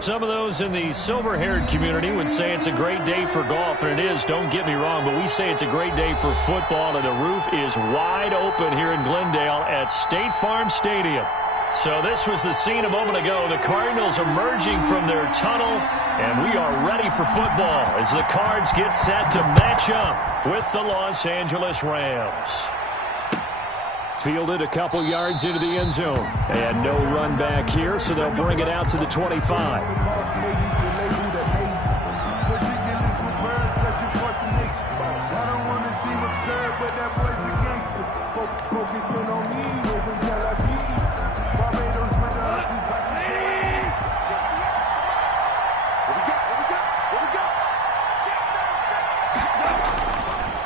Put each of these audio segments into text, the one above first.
Some of those in the silver-haired community would say it's a great day for golf, and it is, don't get me wrong, but we say it's a great day for football, and the roof is wide open here in Glendale at State Farm Stadium. So this was the scene a moment ago. The Cardinals emerging from their tunnel, and we are ready for football as the Cards get set to match up with the Los Angeles Rams. Fielded a couple yards into the end zone. And no run back here, so they'll bring it out to the 25.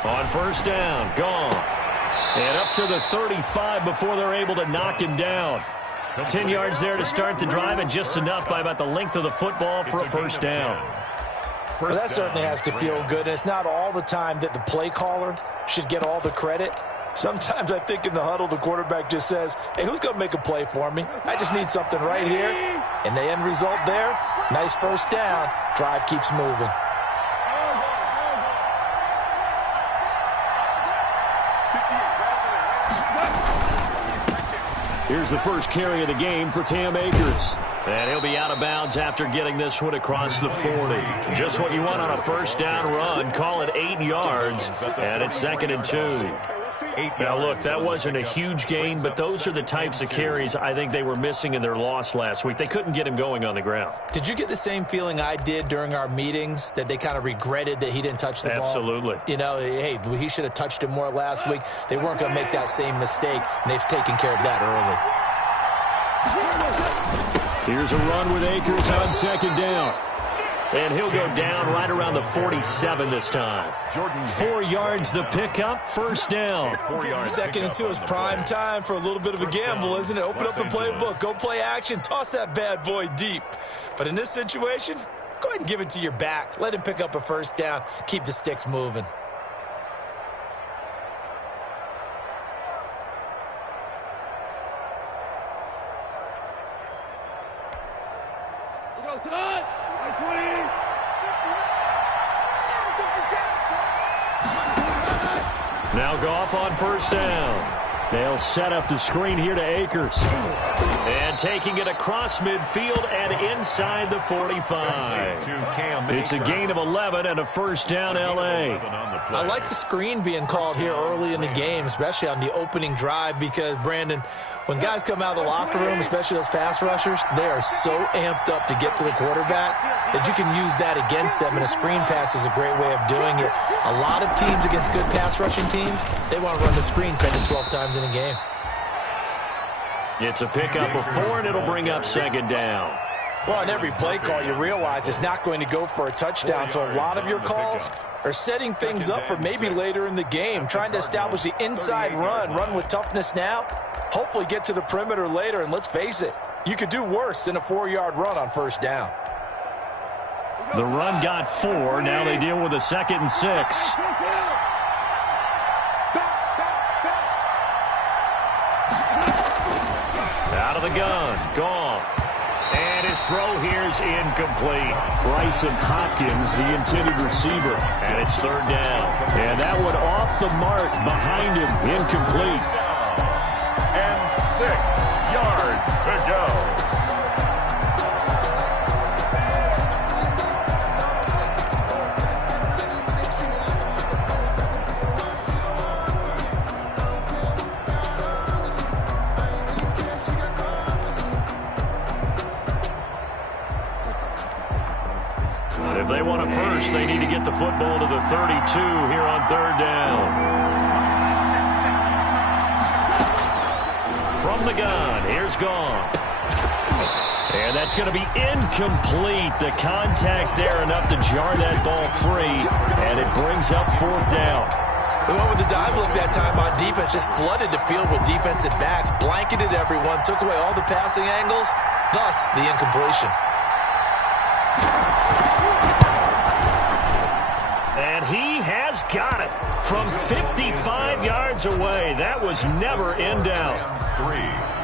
On first down, gone. And up to the 35 before they're able to knock him down. 10 yards there to start the drive, and just enough by about the length of the football for a first down. Well, that certainly has to feel good. And it's not all the time that the play caller should get all the credit. Sometimes I think in the huddle, the quarterback just says, hey, who's going to make a play for me? I just need something right here. And the end result there, nice first down. Drive keeps moving. Here's the first carry of the game for Cam Akers. And he'll be out of bounds after getting this one across the 40. Just what you want on a first down run. Call it 8 yards, and it's 2nd and 2. Now, look, that wasn't a huge gain, but those are the types of carries I think they were missing in their loss last week. They couldn't get him going on the ground. Did you get the same feeling I did during our meetings, that they kind of regretted that he didn't touch the ball? Absolutely. You know, hey, he should have touched it more last week. They weren't going to make that same mistake, and they've taken care of that early. Here's a run with Akers on second down. And he'll go down right around the 47 this time. 4 yards the pickup, first down. 2nd and 2 is prime time for a little bit of a gamble, isn't it? Open up the playbook, go play action, toss that bad boy deep. But in this situation, go ahead and give it to your back. Let him pick up a first down. Keep the sticks moving. Now Goff on first down. They'll set up the screen here to Akers. And taking it across midfield and inside the 45. It's a gain of 11 and a first down, L.A. I like the screen being called here early in the game, especially on the opening drive, because, Brandon, when guys come out of the locker room, especially those pass rushers, they are so amped up to get to the quarterback that you can use that against them, and a screen pass is a great way of doing it. A lot of teams against good pass rushing teams, they want to run the screen 10 to 12 times in a game. It's a pickup of 4, and it'll bring up second down. Well, in every play call, you realize it's not going to go for a touchdown, so a lot of your calls are setting things up for maybe later in the game, trying to establish the inside run with toughness now, hopefully get to the perimeter later, and let's face it, you could do worse than a 4-yard run on first down. The run got 4. Now they deal with a 2nd and 6. Out of the gun, Goff. And his throw here's incomplete. Bryson Hopkins, the intended receiver. And it's third down. And that one off the mark behind him, incomplete. And 6 yards to go. If they want a first, they need to get the football to the 32 here on third down. From the gun, here's Goff. And that's going to be incomplete. The contact there enough to jar that ball free, and it brings up fourth down. They went with the dive look that time on defense, just flooded the field with defensive backs, blanketed everyone, took away all the passing angles, thus the incompletion. And he has got it from 55 yards yards away. That was never in doubt.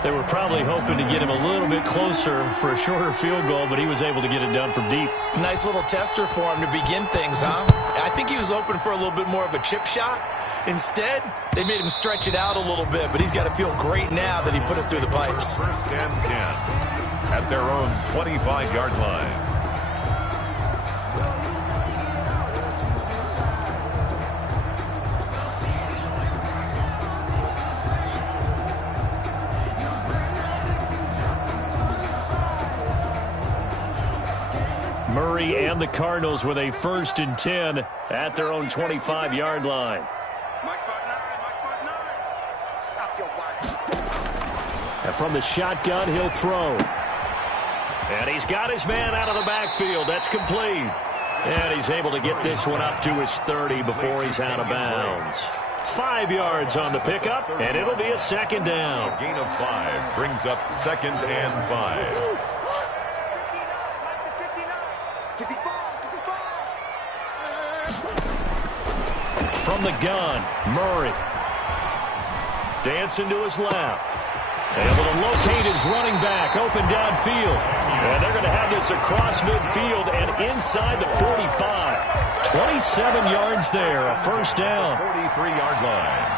They were probably hoping to get him a little bit closer for a shorter field goal, but he was able to get it done from deep. Nice little tester for him to begin things, huh? I think he was hoping for a little bit more of a chip shot. Instead, they made him stretch it out a little bit, but he's got to feel great now that he put it through the pipes. First and 10 at their own 25-yard line. Murray and the Cardinals with a 1st and 10 at their own 25-yard line. And from the shotgun, he'll throw. And he's got his man out of the backfield. That's complete. And he's able to get this one up to his 30 before he's out of bounds. 5 yards on the pickup, and it'll be a 2nd down. A gain of 5 brings up 2nd and 5. From the gun, Murray. Dancing to his left. Able to locate his running back, open downfield. And they're going to have this across midfield and inside the 45. 27 yards there, a 1st down. 43-yard line.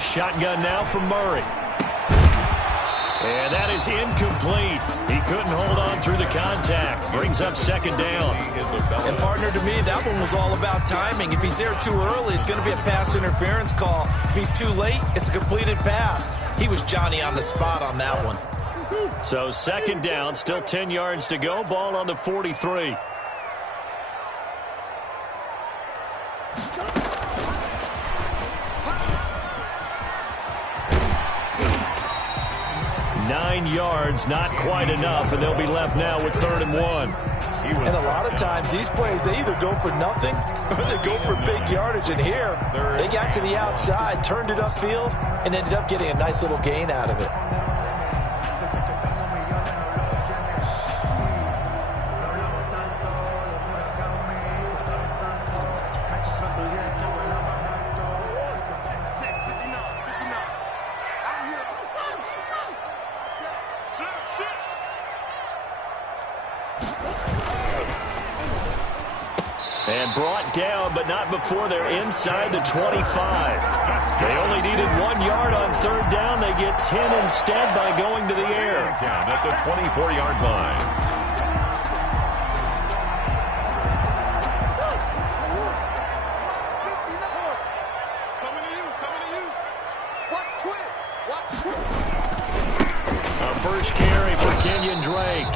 Shotgun now from Murray. And that is incomplete. He couldn't hold on through the contact. Brings up 2nd down. And, partner, to me, that one was all about timing. If he's there too early, it's going to be a pass interference call. If he's too late, it's a completed pass. He was Johnny on the spot on that one. So 2nd down, still 10 yards to go. Ball on the 43. Yards, not quite enough, and they'll be left now with 3rd and 1. And a lot of times these plays, they either go for nothing or they go for big yardage. And here, they got to the outside, turned it upfield, and ended up getting a nice little gain out of it. And brought down, but not before they're inside the 25. They only needed 1 yard on 3rd down. They get 10 instead by going to the air. Down at the 24-yard line. A first carry for Kenyon Drake.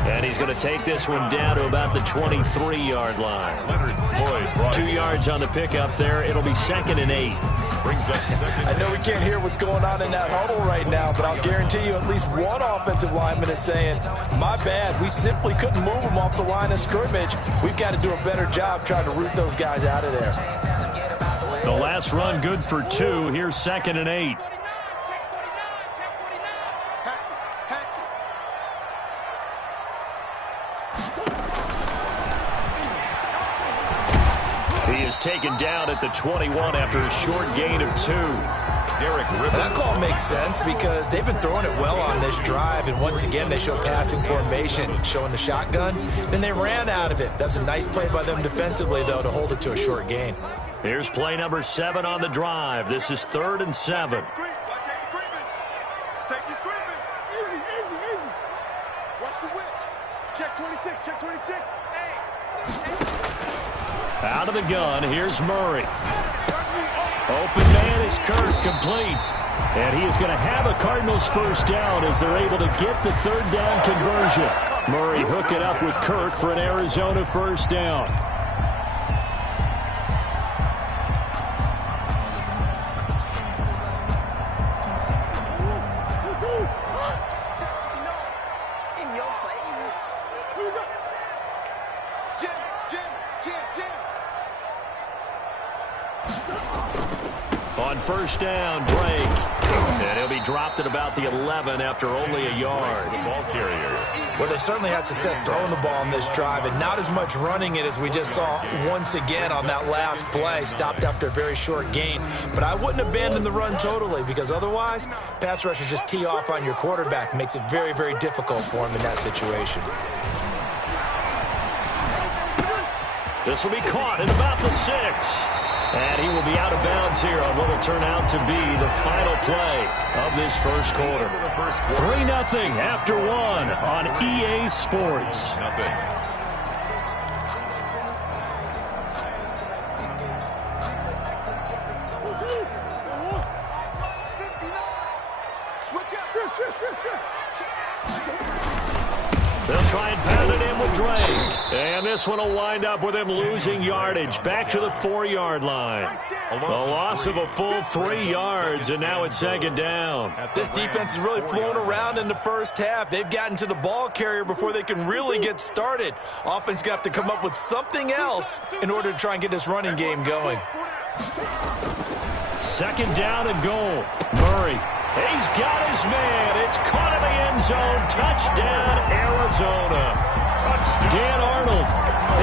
And he's going to take this one down to about the 23-yard line. 2 yards on the pickup there. It'll be 2nd and 8. I know we can't hear what's going on in that huddle right now, but I'll guarantee you at least one offensive lineman is saying, my bad, we simply couldn't move them off the line of scrimmage. We've got to do a better job trying to root those guys out of there. The last run good for 2. Here's 2nd and 8. He is taken down at the 21 after a short gain of 2. That call makes sense because they've been throwing it well on this drive, and once again they show passing formation, showing the shotgun. Then they ran out of it. That's a nice play by them defensively, though, to hold it to a short gain. Here's play number 7 on the drive. This is 3rd and 7. Out of the gun, here's Murray. Open man is Kirk, complete. And he is going to have a Cardinals first down as they're able to get the 3rd down conversion. Murray hook it up with Kirk for an Arizona first down. On first down, Drake. And he'll be dropped at about the 11 after only a yard. The ball carrier. Well, they certainly had success throwing the ball on this drive, and not as much running it as we just saw once again on that last play. Stopped after a very short gain. But I wouldn't abandon the run totally, because otherwise, pass rushers just tee off on your quarterback. Makes it very, very difficult for him in that situation. This will be caught at about the 6. And he will be out of bounds here on what will turn out to be the final play of this first quarter. 3-0 after 1 on EA Sports. They'll try and pound it in with Drake. And this one will wind up with him losing yardage back to the 4-yard line. A loss of a full 3 yards, and now it's second down. This defense has really flown around in the first half. They've gotten to the ball carrier before they can really get started. Offense got to come up with something else in order to try and get this running game going. Second down and goal. Murray. He's got his man. It's caught in the end zone. Touchdown, Arizona. Dan Arnold,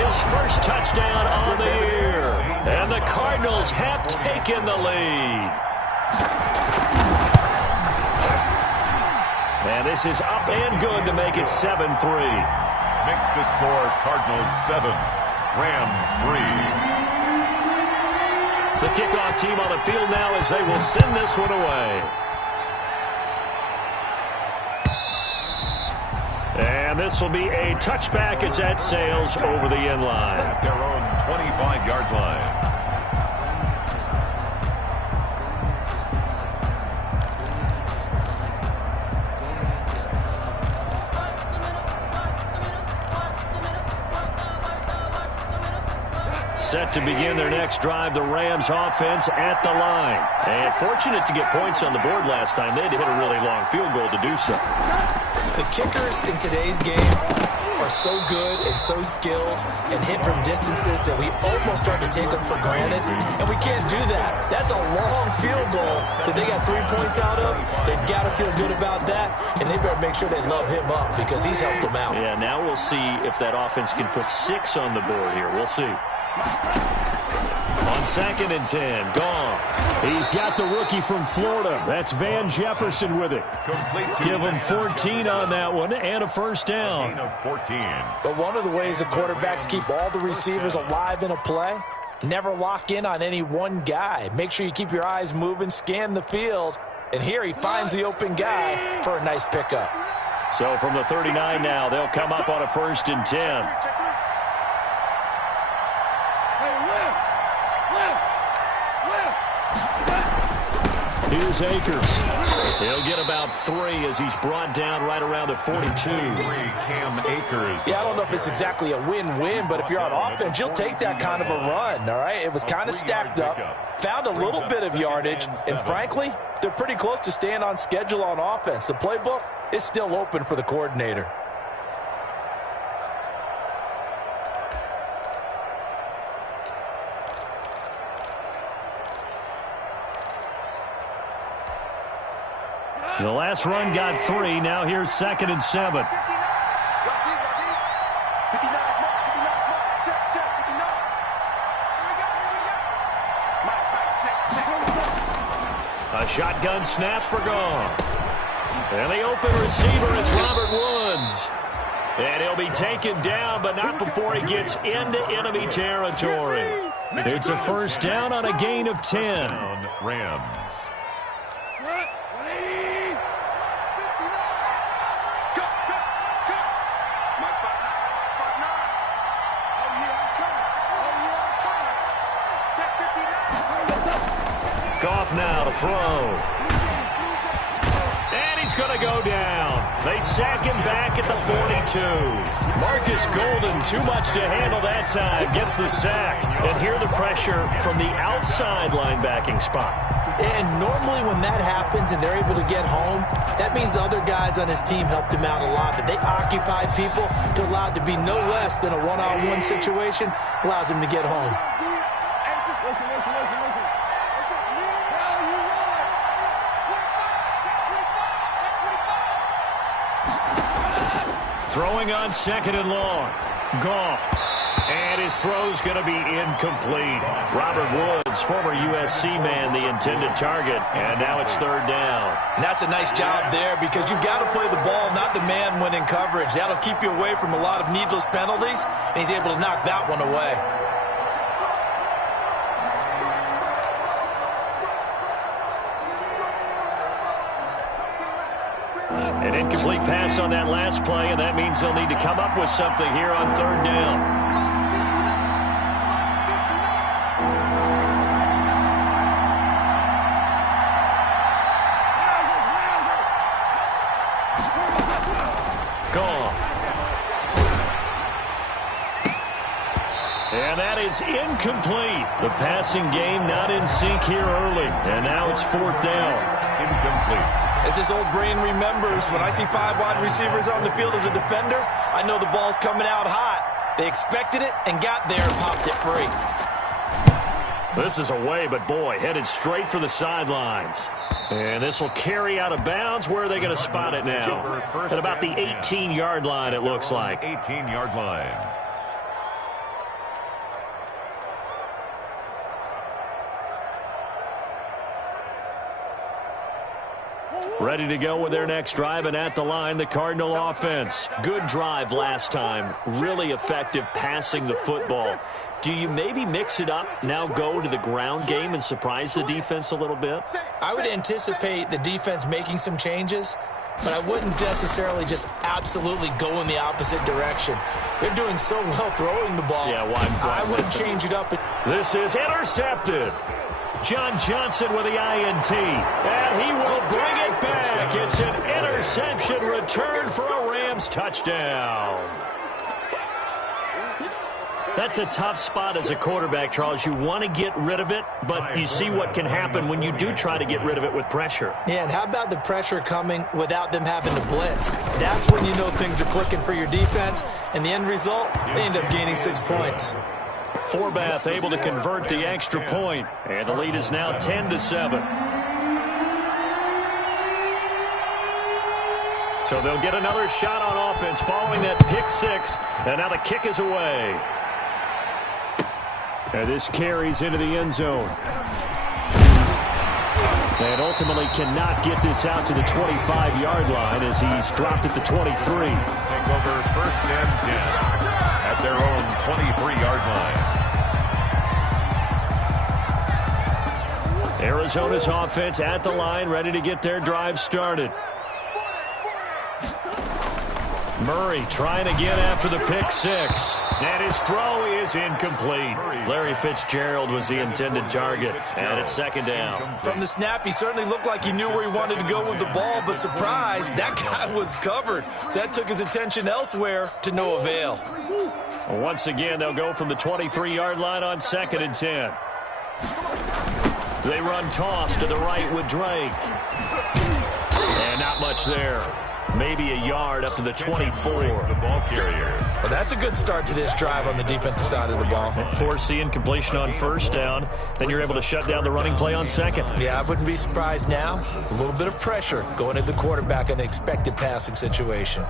his first touchdown on the year. And the Cardinals have taken the lead. And this is up and good to make it 7-3. Makes the score Cardinals 7, Rams 3. The kickoff team on the field now as they will send this one away. And this will be a touchback as that sails over the end line. At their own 25-yard line. Set to begin their next drive, the Rams offense at the line. And fortunate to get points on the board last time. They had to hit a really long field goal to do so. The kickers in today's game are so good and so skilled and hit from distances that we almost start to take them for granted, and we can't do that. That's a long field goal that they got 3 points out of. They've got to feel good about that, and they better make sure they love him up because he's helped them out. Yeah, now we'll see if that offense can put 6 on the board here. We'll see. On 2nd and 10, Goff. He's got the rookie from Florida. That's Van Jefferson with it. Give him 14 on that one and a first down. But one of the ways the quarterbacks keep all the receivers alive in a play, never lock in on any one guy. Make sure you keep your eyes moving, scan the field. And here he finds the open guy for a nice pickup. So from the 39 now, they'll come up on a 1st and 10. Here's Akers. He'll get about 3 as he's brought down right around the 42. Cam Akers. Yeah, I don't know if it's exactly a win-win, but if you're on offense, you'll take that kind of a run, all right? It was kind of stacked up, found a little bit of yardage, and frankly, they're pretty close to staying on schedule on offense. The playbook is still open for the coordinator. The last run got 3. Now here's 2nd and 7. A shotgun snap for Goff. And the open receiver, it's Robert Woods. And he'll be taken down, but not before he gets into enemy territory. It's a first down on a gain of 10. Rams. Goff now to throw. And he's going to go down. They sack him back at the 42. Marcus Golden, too much to handle that time, gets the sack. And here the pressure from the outside linebacking spot. And normally when that happens and they're able to get home, that means other guys on his team helped him out a lot. That they occupied people to allow it to be no less than a one-on-one situation, allows him to get home. Throwing on second and long. Goff. And his throw's going to be incomplete. Robert Woods, former USC man, the intended target. And now it's third down. And that's a nice job there because you've got to play the ball, not the man when in coverage. That'll keep you away from a lot of needless penalties, and he's able to knock that one away. An incomplete pass on that last play, and that means they'll need to come up with something here on third down. And that is incomplete. The passing game not in sync here early. And now it's fourth down. Incomplete. As this old brain remembers, when I see 5 wide receivers on the field as a defender, I know the ball's coming out hot. They expected it and got there and popped it free. This is away, but boy, headed straight for the sidelines. And this will carry out of bounds. Where are they going to spot it now? At about the 18-yard line, it looks like. 18-yard line. Ready to go with their next drive, and at the line, the Cardinal offense. Good drive last time. Really effective passing the football. Do you maybe mix it up, now go to the ground game and surprise the defense a little bit? I would anticipate the defense making some changes, but I wouldn't necessarily just absolutely go in the opposite direction. They're doing so well throwing the ball. Yeah, I wouldn't change it up. This is intercepted. John Johnson with the INT, and he will bring it back. It's an interception return for a Rams touchdown. That's a tough spot as a quarterback, Charles. You want to get rid of it, but you see what can happen when you do try to get rid of it with pressure. Yeah, and how about the pressure coming without them having to blitz? That's when you know things are clicking for your defense, and the end result, they end up gaining 6 points. Forbath able to convert the extra point, and the lead is now 10-7. So they'll get another shot on offense following that pick six, and now the kick is away. And this carries into the end zone. And ultimately cannot get this out to the 25-yard line as he's dropped at the 23. Take over first and 10 at their own 23-yard line. Arizona's offense at the line, ready to get their drive started. Murray trying again after the pick six. And his throw is incomplete. Larry Fitzgerald was the intended target. And it's second down. From the snap, he certainly looked like he knew where he wanted to go with the ball, but surprise, that guy was covered. So that took his attention elsewhere to no avail. Once again, they'll go from the 23-yard line on second and 10. They run toss to the right with Drake. And not much there. Maybe a yard up to the 24. The ball carrier. Well, that's a good start to this drive on the defensive side of the ball. Force the incompletion on first down. Then you're able to shut down the running play on second. Yeah, I wouldn't be surprised now. A little bit of pressure going at the quarterback in an expected passing situation.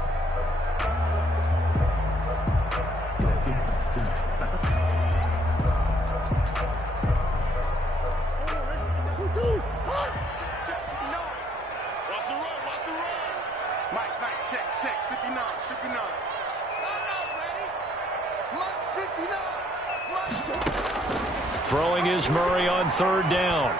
Throwing is Murray on third down.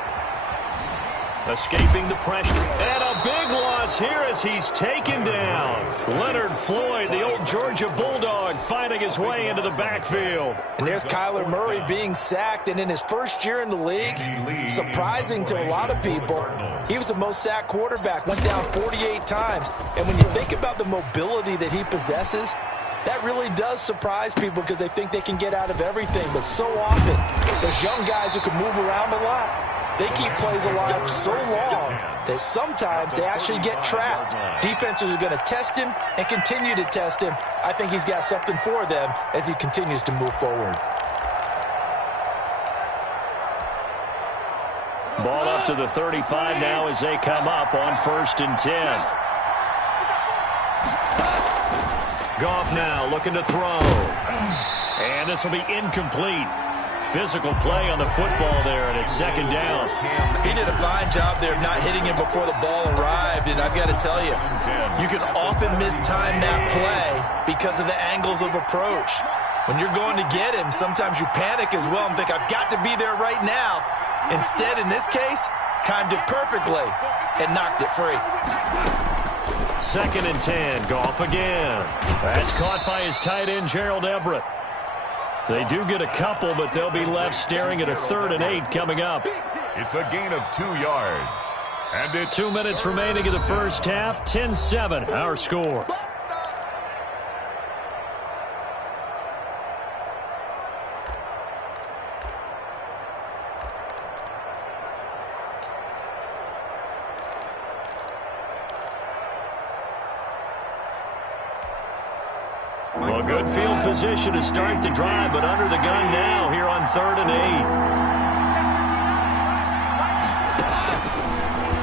Escaping the pressure. And a big loss here as he's taken down. Leonard Floyd, the old Georgia Bulldog, finding his way into the backfield. And there's Kyler Murray being sacked, and in his first year in the league, surprising to a lot of people, he was the most sacked quarterback, went down 48 times. And when you think about the mobility that he possesses, that really does surprise people because they think they can get out of everything. But so often, there's young guys who can move around a lot. They keep plays alive so long that sometimes they actually get trapped. Defenses are going to test him and continue to test him. I think he's got something for them as he continues to move forward. Ball up to the 35 now as they come up on first and 10. Goff now looking to throw. And this will be incomplete. Physical play on the football there, and it's second down. He did a fine job there of not hitting him before the ball arrived, and I've got to tell you, you can often mistime that play because of the angles of approach. When you're going to get him, sometimes you panic as well and think, I've got to be there right now. Instead, in this case, timed it perfectly and knocked it free. Second and 10, Goff again. That's caught by his tight end, Gerald Everett. They do get a couple, but they'll be left staring at a 3rd and 8 coming up. It's a gain of 2 yards. And it's 2 minutes remaining in the first half. 10-7, our score. Well, good field position to start the drive, but under the gun now here on 3rd and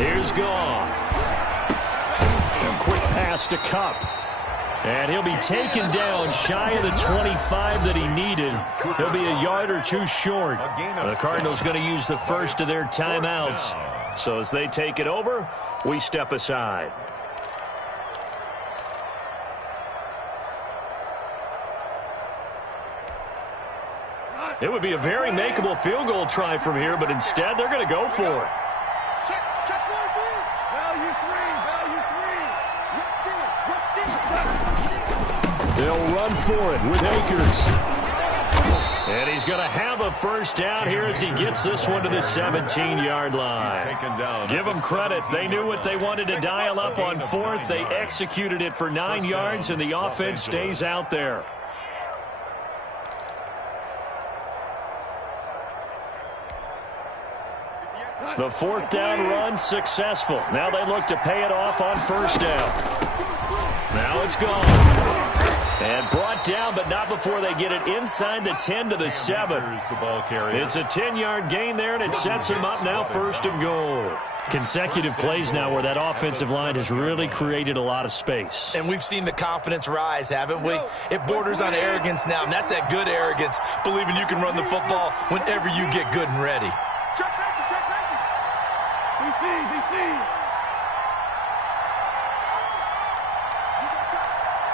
8. Here's Goff. A quick pass to Kupp. And he'll be taken down shy of the 25 that he needed. He'll be a yard or two short. The Cardinals going to use the first of their timeouts. So as they take it over, we step aside. It would be a very makeable field goal try from here, but instead they're going to go for it. Check 1, 3. Value 3. They'll run for it with Akers. And he's going to have a first down here as he gets this one to the 17-yard line. Give them credit. They knew what they wanted to dial up on 4th. They executed it for 9 yards, and the offense stays out there. The 4th down run successful. Now they look to pay it off on 1st down. Now it's gone. And brought down, but not before they get it inside the 10 to the 7. It's a 10-yard gain there, and it sets them up now 1st and goal. Consecutive plays now where that offensive line has really created a lot of space. And we've seen the confidence rise, haven't we? It borders on arrogance now, and that's that good arrogance, believing you can run the football whenever you get good and ready. Check safety. BC.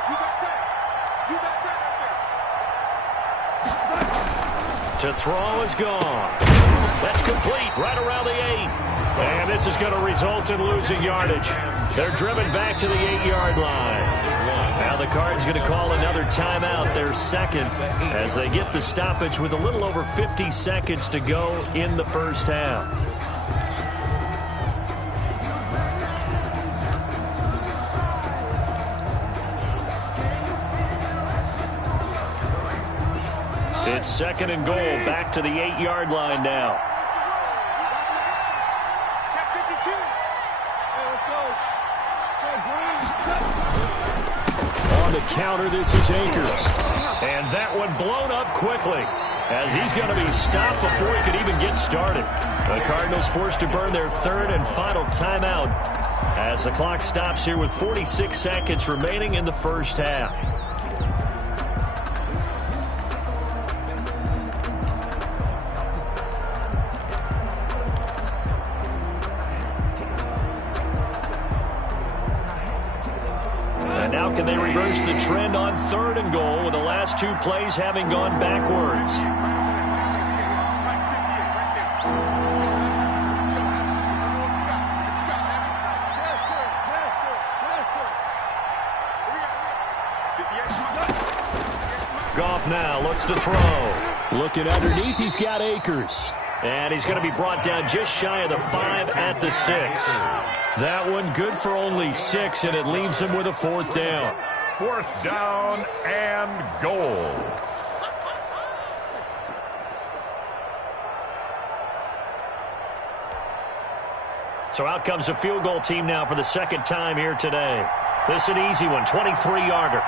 You got tech right there. To throw is gone. That's complete right around the 8. And this is going to result in losing yardage. They're driven back to the 8-yard line. Now the Cards going to call another timeout, their second, as they get the stoppage with a little over 50 seconds to go in the first half. It's 2nd and goal, back to the 8-yard line now. On the counter, this is Akers. And that one blown up quickly as he's going to be stopped before he could even get started. The Cardinals forced to burn their 3rd and final timeout as the clock stops here with 46 seconds remaining in the first half. Now can they reverse the trend on 3rd and goal with the last 2 plays having gone backwards? Goff now looks to throw. Looking underneath, he's got Akers. And he's going to be brought down just shy of the 5 at the 6. That one good for only 6, and it leaves him with a 4th down. 4th down and goal. So out comes a field goal team now for the 2nd time here today. This is an easy one, 23-yarder.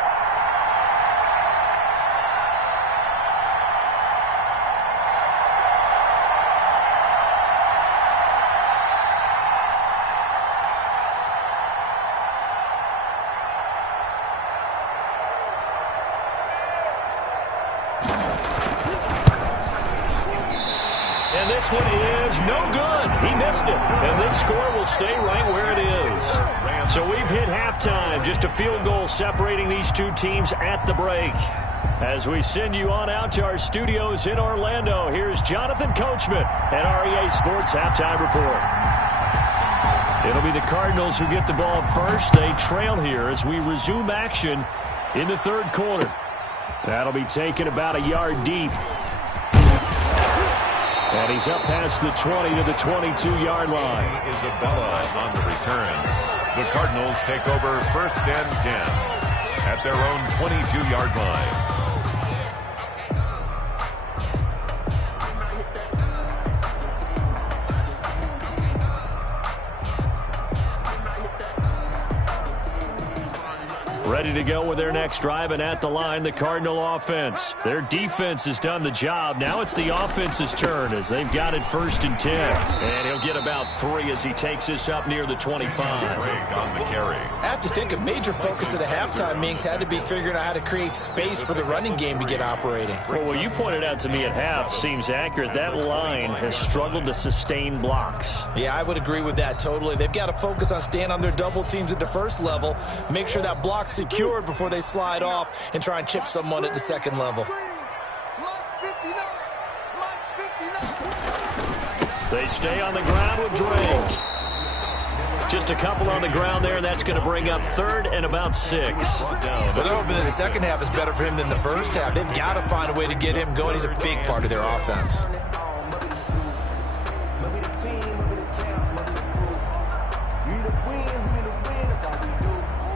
And this one is no good. He missed it. And this score will stay right where it is. So we've hit halftime. Just a field goal separating these two teams at the break. As we send you on out to our studios in Orlando, here's Jonathan Coachman at REA Sports Halftime Report. It'll be the Cardinals who get the ball first. They trail here as we resume action in the third quarter. That'll be taken about a yard deep. And he's up past the 20 to the 22-yard line. Isabella on the return. The Cardinals take over 1st and 10 at their own 22-yard line. Ready to go with their next drive, and at the line, the Cardinal offense. Their defense has done the job. Now it's the offense's turn as they've got it 1st and 10. And he'll get about 3 as he takes this up near the 25. On the carry. I have to think a major focus of the halftime meetings had to be figuring out how to create space for the running game to get operating. Well, what you pointed out to me at half seems accurate. That line has struggled to sustain blocks. Yeah, I would agree with that totally. They've got to focus on staying on their double teams at the first level, make sure that block's secured before they slide off and try and chip someone at the second level. They stay on the ground with Drake. Just a couple on the ground there, and that's going to bring up 3rd and about 6. But they're hoping that the second half is better for him than the first half. They've got to find a way to get him going. He's a big part of their offense.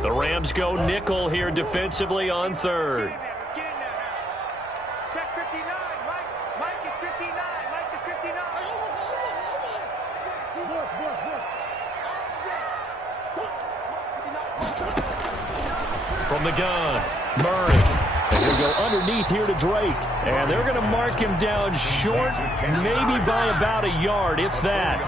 The Rams go nickel here defensively on 3rd. Check 59. Mike is 59. Mike is 59. From the gun, Murray. And he'll go underneath here to Drake. And they're going to mark him down short, maybe by about a yard, if that.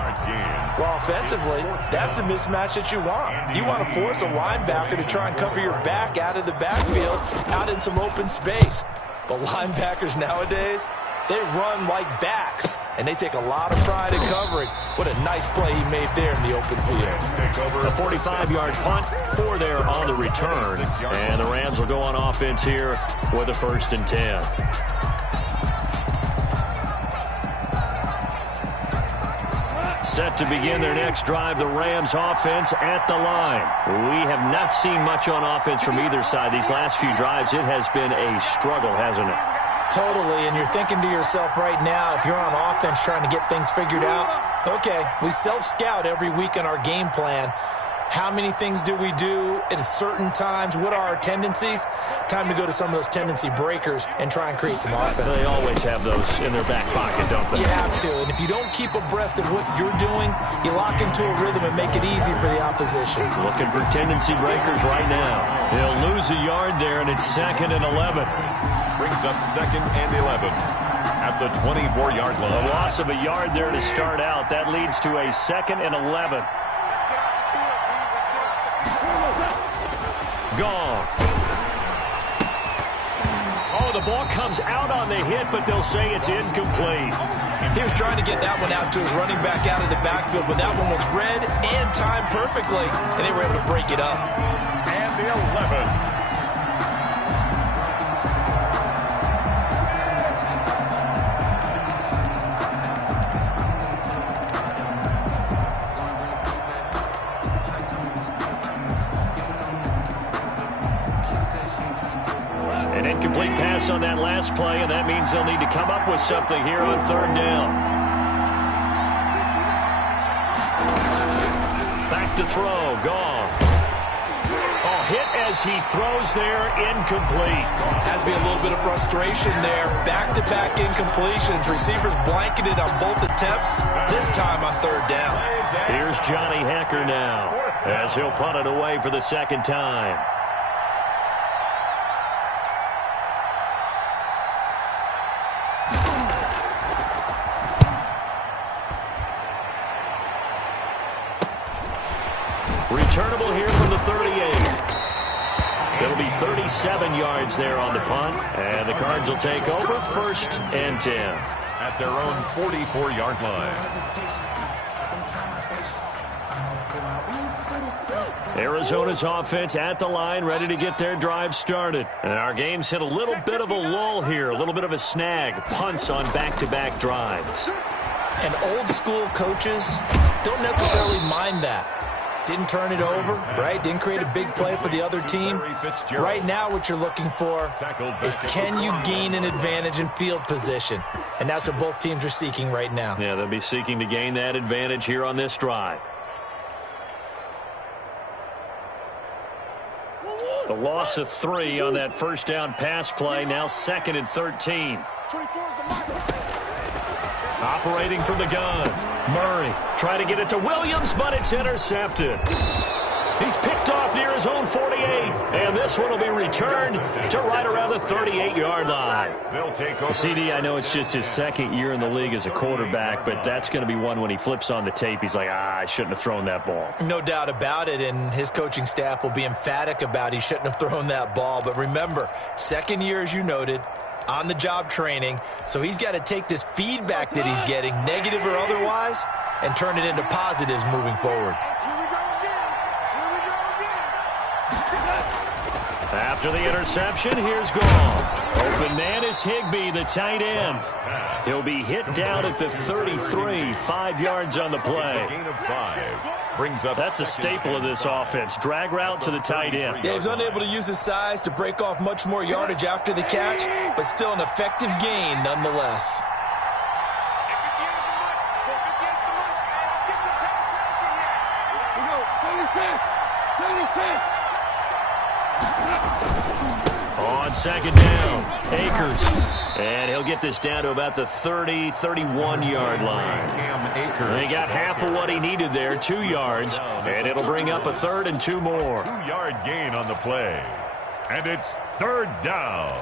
Well, offensively, that's the mismatch that you want. You want to force a linebacker to try and cover your back out of the backfield, out in some open space. But linebackers nowadays, they run like backs, and they take a lot of pride in covering. What a nice play he made there in the open field. A 45-yard punt, 4 there on the return. And the Rams will go on offense here with a 1st and 10. Set to begin their next drive, the Rams offense at the line. We have not seen much on offense from either side. These last few drives, it has been a struggle, hasn't it? Totally, and you're thinking to yourself right now, if you're on offense trying to get things figured out, okay, we self-scout every week on our game plan. How many things do we do at certain times? What are our tendencies? Time to go to some of those tendency breakers and try and create some offense. They always have those in their back pocket, don't they? You have to, and if you don't keep abreast of what you're doing, you lock into a rhythm and make it easy for the opposition. Looking for tendency breakers right now. They'll lose a yard there, and it's 2nd and 11. Brings up 2nd and 11 at the 24-yard line. A loss of a yard there to start out. That leads to a 2nd and 11. Gone. Oh, the ball comes out on the hit, but they'll say it's incomplete. He was trying to get that one out to his running back out of the backfield, but that one was read and timed perfectly, and they were able to break it up. And the 11. An incomplete pass on that last play, and that means they'll need to come up with something here on 3rd down. Back to throw. Gone. Oh, hit as he throws there. Incomplete. Has to be a little bit of frustration there. Back-to-back incompletions. Receivers blanketed on both attempts, this time on 3rd down. Here's Johnny Hecker now as he'll punt it away for the 2nd time. Returnable here from the 38. It'll be 37 yards there on the punt, and the Cards will take over 1st and 10. at their own 44-yard line. Arizona's offense at the line, ready to get their drive started. And our game's hit a little bit of a lull here, a little bit of a snag. Punts on back-to-back drives. And old-school coaches don't necessarily mind that. Didn't turn it over, right? Didn't create a big play for the other team. Right now what you're looking for is, can you gain an advantage in field position? And that's what both teams are seeking right now. Yeah, they'll be seeking to gain that advantage here on this drive. The loss of 3 on that first down pass play, now 2nd and 13. Operating from the gun. Murray trying to get it to Williams, but it's intercepted. He's picked off near his own 48, and this one will be returned to right around the 38-yard line. They'll take over. CD, I know it's just his 2nd year in the league as a quarterback, but that's going to be one when he flips on the tape, he's like, I shouldn't have thrown that ball. No doubt about it, and his coaching staff will be emphatic about he shouldn't have thrown that ball. But remember, 2nd year, as you noted, on-the-job training, so he's got to take this feedback that he's getting, negative or otherwise, and turn it into positives moving forward. After the interception, here's Goff. Open man is Higbee, the tight end. He'll be hit down at the 33, 5 yards on the play. Gain of 5. Brings up That's a staple of this offense. Drag route to the tight end. Yeah, he's unable to use his size to break off much more yardage after the catch, but still an effective gain nonetheless. On 2nd down, Akers. And he'll get this down to about the 30, 31-yard line. They got half of what he needed there, 2 yards, and it'll bring up a 3rd and 2 more. 2-yard gain on the play. And it's 3rd down.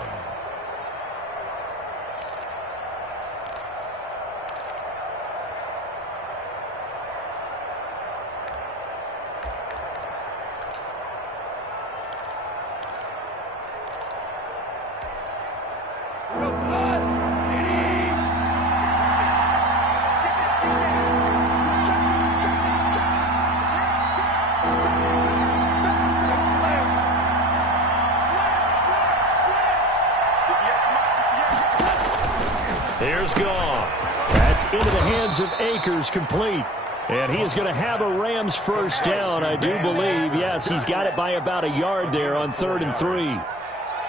Here's Goff. That's into the hands of Akers, complete. And he is going to have a Rams first down, I do believe. Yes, he's got it by about a yard there on 3rd and 3.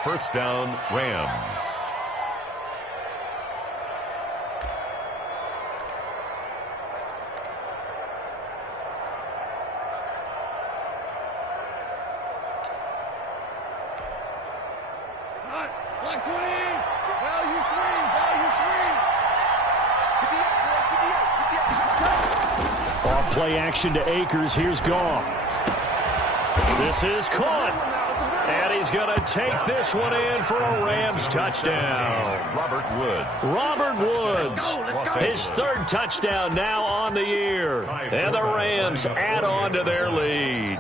First down, Rams. Play action to Akers. Here's Goff. This is caught. And he's going to take this one in for a Rams touchdown. Robert Woods. His 3rd touchdown now on the year. And the Rams add on to their lead.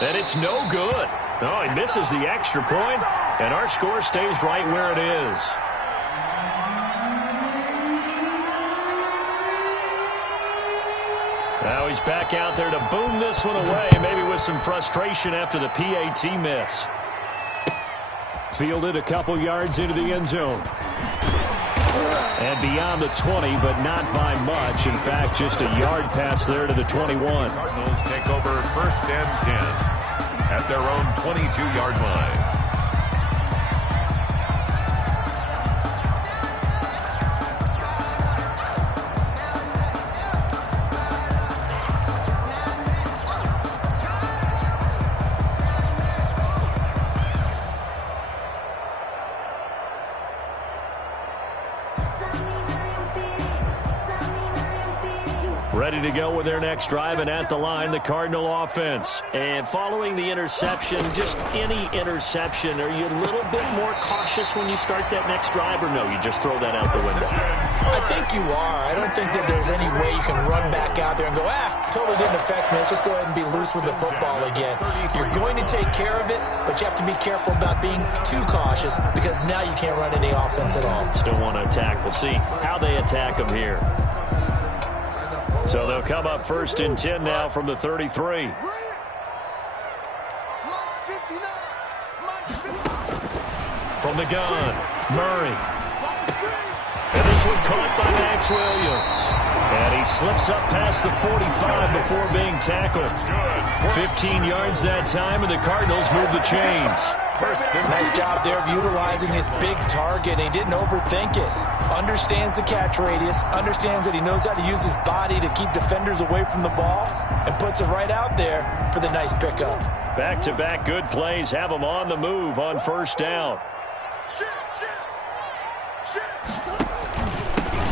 And it's no good. Oh, he misses the extra point, and our score stays right where it is. Now he's back out there to boom this one away, maybe with some frustration after the PAT miss. Fielded a couple yards into the end zone. And beyond the 20, but not by much. In fact, just a yard pass there to the 21. Cardinals take over 1st and 10 at their own 22-yard line. Ready to go with their next drive, and at the line, the Cardinal offense. And following the interception, just any interception, are you a little bit more cautious when you start that next drive, or no, you just throw that out the window? I think you are. I don't think that there's any way you can run back out there and go, totally didn't affect me. Let's just go ahead and be loose with the football again. You're going to take care of it, but you have to be careful about being too cautious because now you can't run any offense at all. Still want to attack. We'll see how they attack them here. So they'll come up 1st and 10 now from the 33. From the gun, Murray. And this one caught by Max Williams. And he slips up past the 45 before being tackled. 15 yards that time, and the Cardinals move the chains. Nice job there of utilizing his big target. He didn't overthink it. Understands the catch radius, understands that he knows how to use his body to keep defenders away from the ball, and puts it right out there for the nice pickup. Back-to-back good plays have him on the move on 1st down.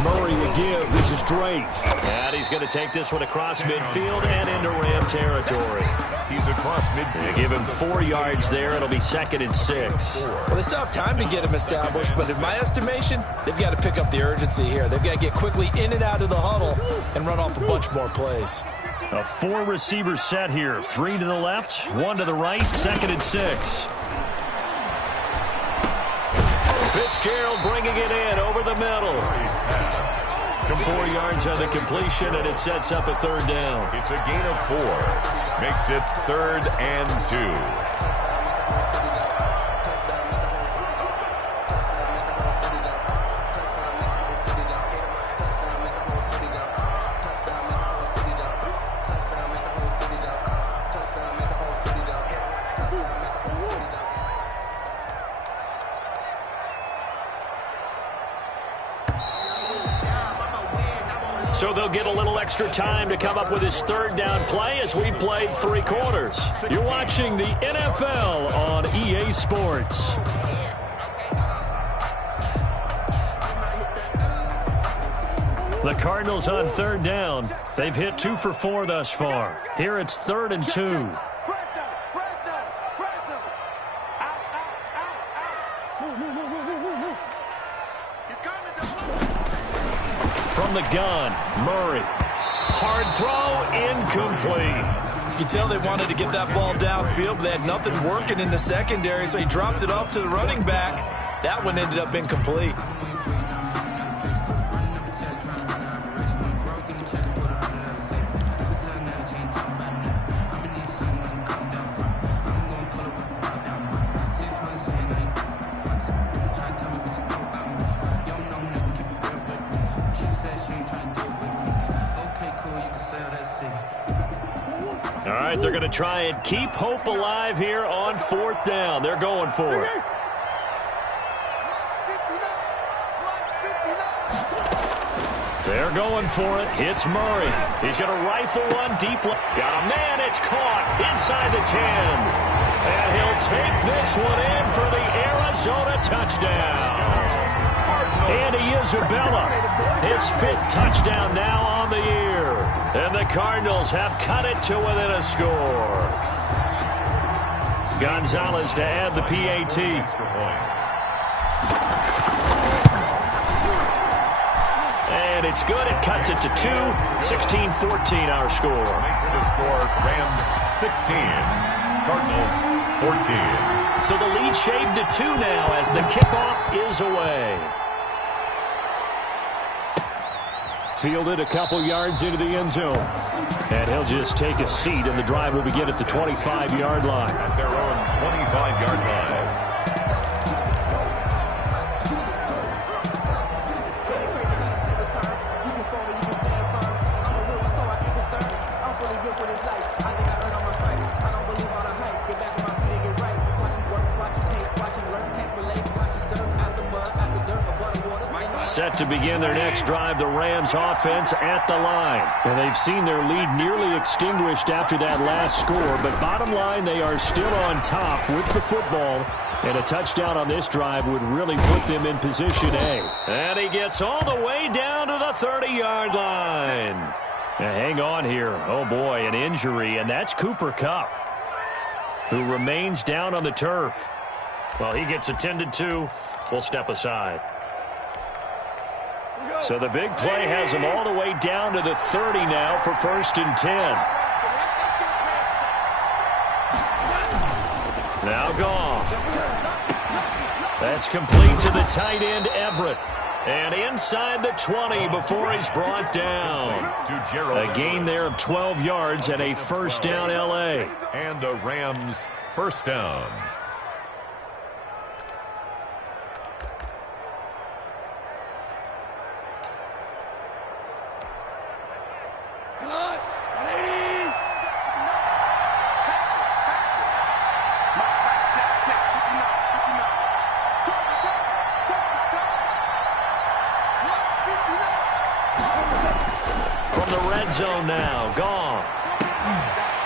Murray will give. This is Drake. And he's going to take this one across midfield and into Ram territory. He's across midfield. They give him 4 yards there. It'll be 2nd and 6. Well, they still have time to get him established, but in my estimation, they've got to pick up the urgency here. They've got to get quickly in and out of the huddle and run off a bunch more plays. A 4-receiver set here. 3 to the left, 1 to the right, 2nd and 6. Fitzgerald bringing it in over the middle. 4 yards on the completion, and it sets up a 3rd down. It's a gain of 4. Makes it 3rd and 2. So they'll get a little extra time to come up with his 3rd down play as we've played 3 quarters. You're watching the NFL on EA Sports. The Cardinals on 3rd down. They've hit 2 for 4 thus far. Here it's 3rd and 2. From the gun, Murray. Hard throw, incomplete. You can tell they wanted to get that ball downfield, but they had nothing working in the secondary, so he dropped it off to the running back. That one ended up incomplete. All right, they're going to try and keep hope alive here on 4th down. They're going for it. They're going for it. It's Murray. He's going to rifle one deep. Got a man. It's caught inside the 10. And he'll take this one in for the Arizona touchdown. Andy Isabella, his 5th touchdown now on the year. And the Cardinals have cut it to within a score. Gonzalez to add the PAT. And it's good. It cuts it to 2. 16-14 our score. Makes the score Rams 16, Cardinals 14. So the lead shaved to 2 now as the kickoff is away. Fielded a couple yards into the end zone. And he'll just take a seat, and the drive will begin at the 25-yard line. At their own 25-yard line. Set to begin their next drive, the Rams offense at the line. And they've seen their lead nearly extinguished after that last score. But bottom line, they are still on top with the football. And a touchdown on this drive would really put them in position A. And he gets all the way down to the 30-yard line. Now hang on here. Oh, boy, an injury, and that's Cooper Kupp, who remains down on the turf. Well, he gets attended to. We'll step aside. So the big play has him all the way down to the 30 now for 1st and 10. Now Goff. That's complete to the tight end, Everett. And inside the 20 before he's brought down. A gain there of 12 yards and a first down, L.A. And a Rams first down. Zone now, Goff.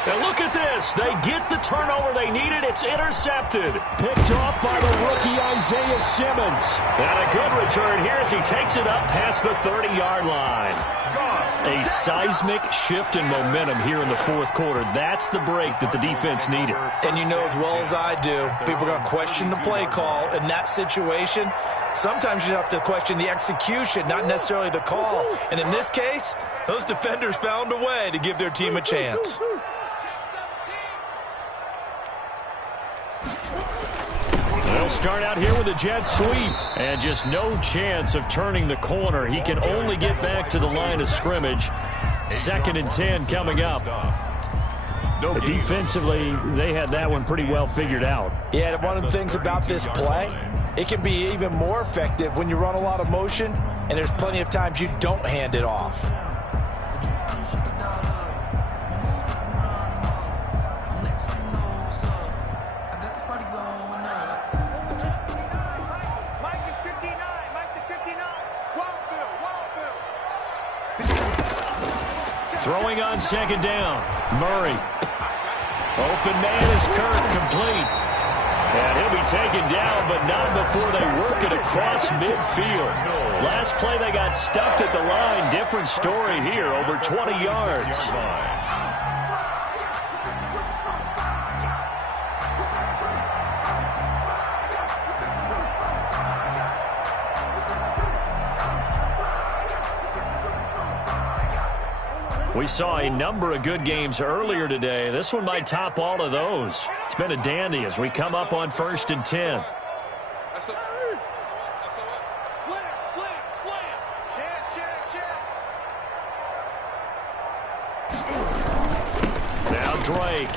Now look at this. They get the turnover they needed. It's intercepted. Picked off by the rookie Isaiah Simmons. And a good return here as he takes it up past the 30-yard line. A seismic shift in momentum here in the fourth quarter. That's the break that the defense needed. And you know as well as I do, people are going to question the play call in that situation. Sometimes you have to question the execution, not necessarily the call. And in this case, those defenders found a way to give their team a chance. They'll start out here with a jet sweep. And just no chance of turning the corner. He can only get back to the line of scrimmage. 2nd and 10 coming up. But defensively, they had that one pretty well figured out. Yeah, one of the things about this play, it can be even more effective when you run a lot of motion, and there's plenty of times you don't hand it off. Throwing on 2nd down. Murray. Open man is Kirk, complete. And he'll be taken down, but not before they work it across midfield. Last play they got stuffed at the line. Different story here, over 20 yards. We saw a number of good games earlier today. This one might top all of those. It's been a dandy as we come up on 1st and 10. Now Drake.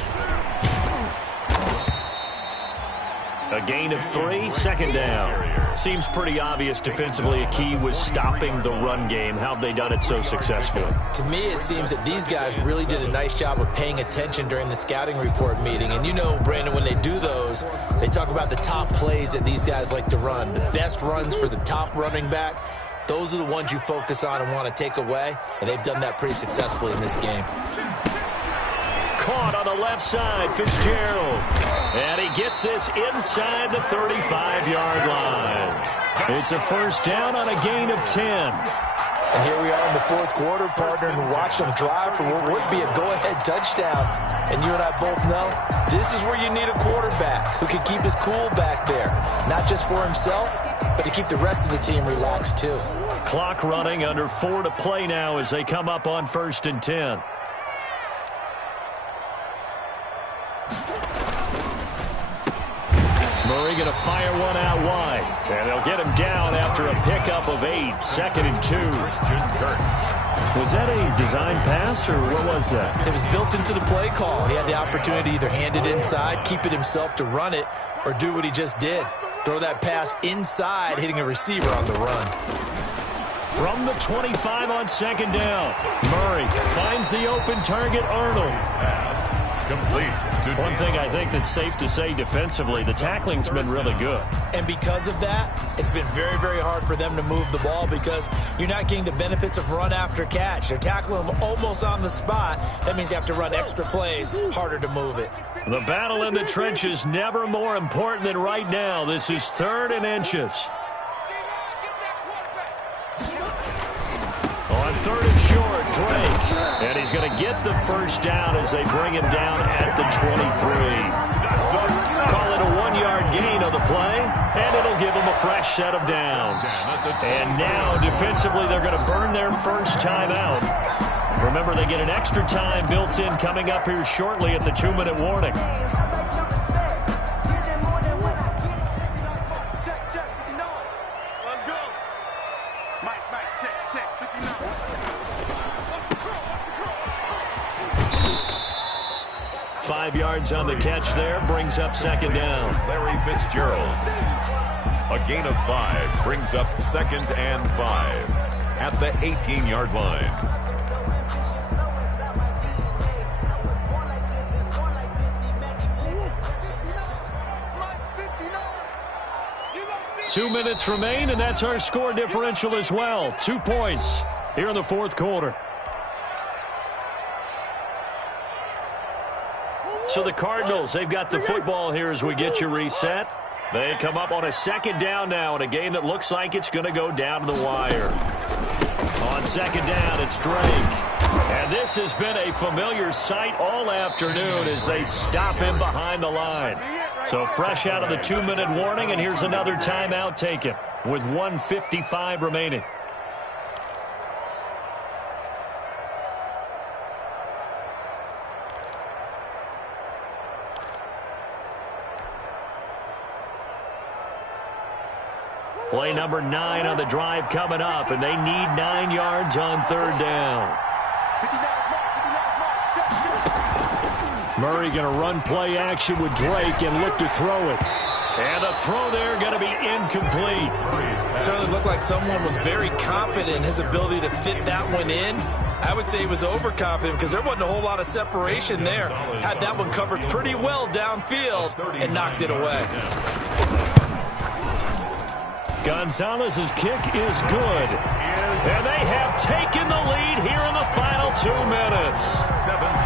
A gain of 3, 2nd down. Seems pretty obvious defensively a key was stopping the run game. How have they done it so successfully? To me, it seems that these guys really did a nice job of paying attention during the scouting report meeting. And you know, Brandon, when they do those, they talk about the top plays that these guys like to run. The best runs for the top running back, those are the ones you focus on and want to take away. And they've done that pretty successfully in this game. Caught on the left side, Fitzgerald. And he gets this inside the 35-yard line. It's a first down on a gain of 10. And here we are in the fourth quarter, partner, and watch them drive for what would be a go-ahead touchdown. And you and I both know this is where you need a quarterback who can keep his cool back there. Not just for himself, but to keep the rest of the team relaxed too. Clock running, under 4 to play now as they come up on 1st and 10. Murray going to fire one out wide. And they'll get him down after a pickup of 8. 2nd and 2. Was that a design pass, or what was that? It was built into the play call. He had the opportunity to either hand it inside, keep it himself to run it, or do what he just did. Throw that pass inside, hitting a receiver on the run. From the 25 on 2nd down, Murray finds the open target, Arnold. Complete. One thing I think that's safe to say defensively, the tackling's been really good. And because of that, it's been very, very hard for them to move the ball because you're not getting the benefits of run after catch. They're tackling them almost on the spot. That means you have to run extra plays, harder to move it. The battle in the trenches never more important than right now. This is 3rd and inches. On 3rd and short, Drake. And he's going to get the first down as they bring him down at the 23. Call it a 1-yard gain on the play, and it'll give them a fresh set of downs. And now, defensively, they're going to burn their first timeout. Remember, they get an extra time built in coming up here shortly at the 2-minute warning. Check, 59. Let's go. Mike, check, 59. Off the crow. 5 yards on the catch there, brings up second down. Larry Fitzgerald. A gain of 5 brings up 2nd and 5 at the 18-yard line. Mike, 59. 2 minutes remain, and that's our score differential as well. 2 points here in the fourth quarter. So the Cardinals, they've got the football here as we get you reset. They come up on a second down now in a game that looks like it's going to go down to the wire. On second down, it's Drake. And this has been a familiar sight all afternoon as they stop him behind the line. So fresh out of the 2-minute warning, and here's another timeout taken with 1:55 remaining. Play number 9 on the drive coming up, and they need 9 yards on third down. 59, Mark, check. Murray going to run play action with Drake and look to throw it. And the throw there going to be incomplete. Certainly looked like someone was very confident in his ability to fit that one in. I would say he was overconfident because there wasn't a whole lot of separation there. Had that one covered pretty well downfield and knocked it away. Gonzalez's kick is good. And they have taken the lead here in the final 2 minutes.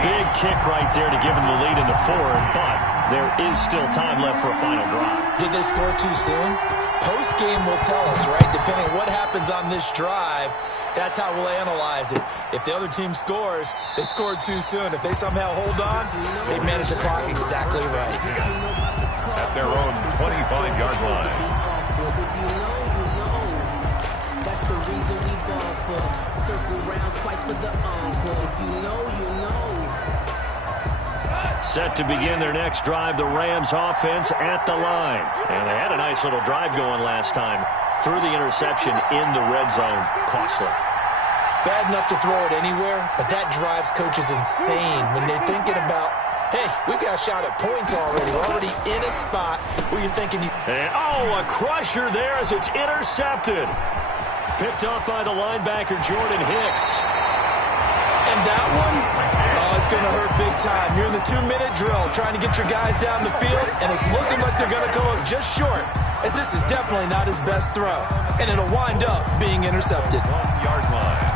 Big kick right there to give them the lead in the fourth, but there is still time left for a final drive. Did they score too soon? Post-game will tell us, right? Depending on what happens on this drive, that's how we'll analyze it. If the other team scores, they scored too soon. If they somehow hold on, they manage the clock exactly right. At their own 25-yard line. That's the reason we ball for. Circle round twice for the encore. If you know, you know. Set to begin their next drive, the Rams offense at the line. And they had a nice little drive going last time. Threw the interception in the red zone. Costly. Bad enough to throw it anywhere, but that drives coaches insane when they're thinking about, hey, we got a shot at points already. We're already in a spot where you're thinking And, a crusher there as it's intercepted. Picked off by the linebacker, Jordan Hicks. And that one, it's going to hurt big time. You're in the 2-minute drill trying to get your guys down the field, and it's looking like they're going to come up just short, as this is definitely not his best throw. And it'll wind up being intercepted. 1-yard line.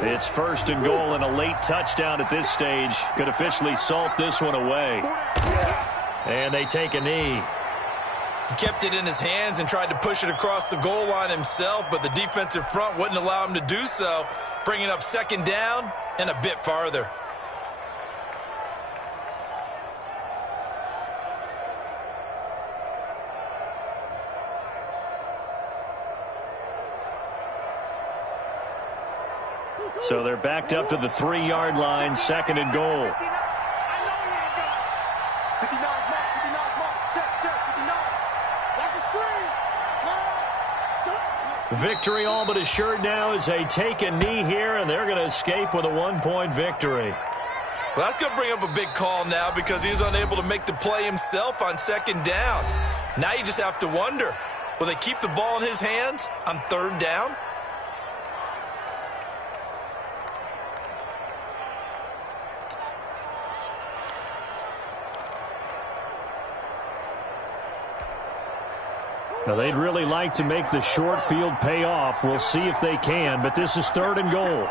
It's first and goal, and a late touchdown at this stage could officially salt this one away. And they take a knee. He kept it in his hands and tried to push it across the goal line himself, but the defensive front wouldn't allow him to do so, bringing up second down and a bit farther. So they're backed up to the 3-yard line, second and goal. 59, Mark, check, 59. Watch the screen. Victory all but assured now as they take a knee here, and they're going to escape with a 1-point victory. Well, that's going to bring up a big call now because he's unable to make the play himself on second down. Now you just have to wonder, will they keep the ball in his hands on third down? Now, they'd really like to make the short field pay off. We'll see if they can, but this is third and goal.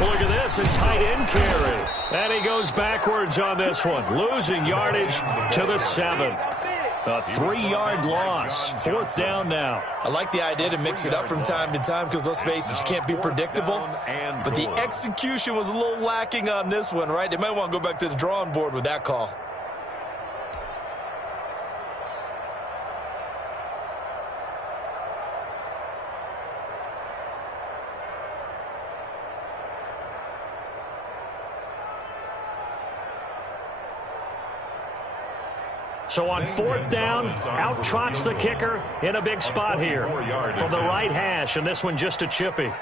Look at this, a tight end carry. And he goes backwards on this one, losing yardage to the 7. A 3-yard loss. 4th down now. I like the idea to mix it up from time to time because, let's face it, you can't be predictable. But the execution was a little lacking on this one, right? They might want to go back to the drawing board with that call. So on 4th down, out trots the kicker in a big spot here from the right hash, and this one just a chippy.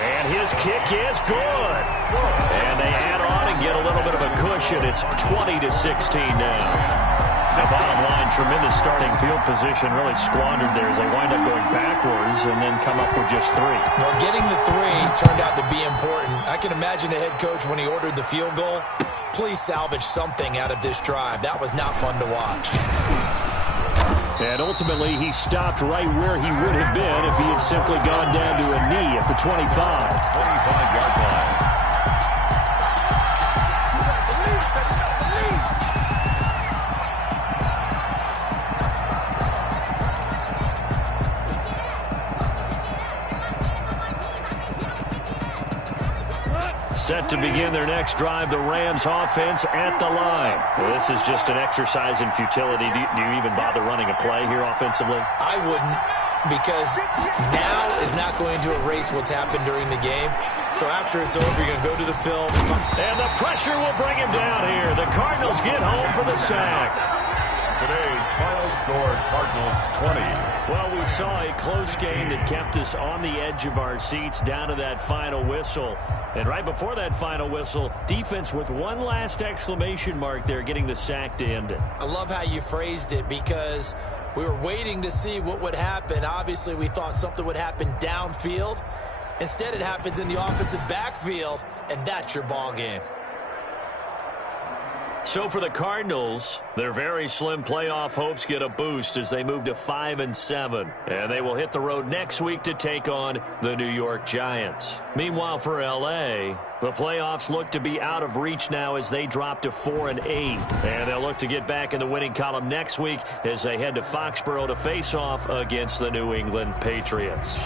And his kick is good. And they add on and get a little bit of a cushion. It's 20-16 now. The bottom line, tremendous starting field position, really squandered there as they wind up going backwards and then come up with just 3. Well, getting the 3 turned out to be important. I can imagine the head coach when he ordered the field goal. Please salvage something out of this drive. That was not fun to watch. And ultimately, he stopped right where he would have been if he had simply gone down to a knee at the 25. 25-yard line. Set to begin their next drive, the Rams offense at the line. Well, this is just an exercise in futility. Do you even bother running a play here offensively? I wouldn't, because now is not going to erase what's happened during the game. So after it's over, you're going to go to the film. And the pressure will bring him down here. The Cardinals get home for the sack. Today's final score, Cardinals 20. Well, we saw a close game that kept us on the edge of our seats down to that final whistle. And right before that final whistle, defense with one last exclamation mark there, getting the sack to end it. I love how you phrased it, because we were waiting to see what would happen. Obviously, we thought something would happen downfield. Instead, it happens in the offensive backfield, and that's your ball game. So for the Cardinals, their very slim playoff hopes get a boost as they move to 5-7. And they will hit the road next week to take on the New York Giants. Meanwhile, for L.A., the playoffs look to be out of reach now as they drop to 4-8. And they'll look to get back in the winning column next week as they head to Foxborough to face off against the New England Patriots.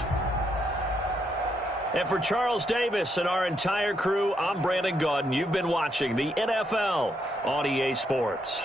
And for Charles Davis and our entire crew, I'm Brandon Gaudin. You've been watching the NFL on EA Sports.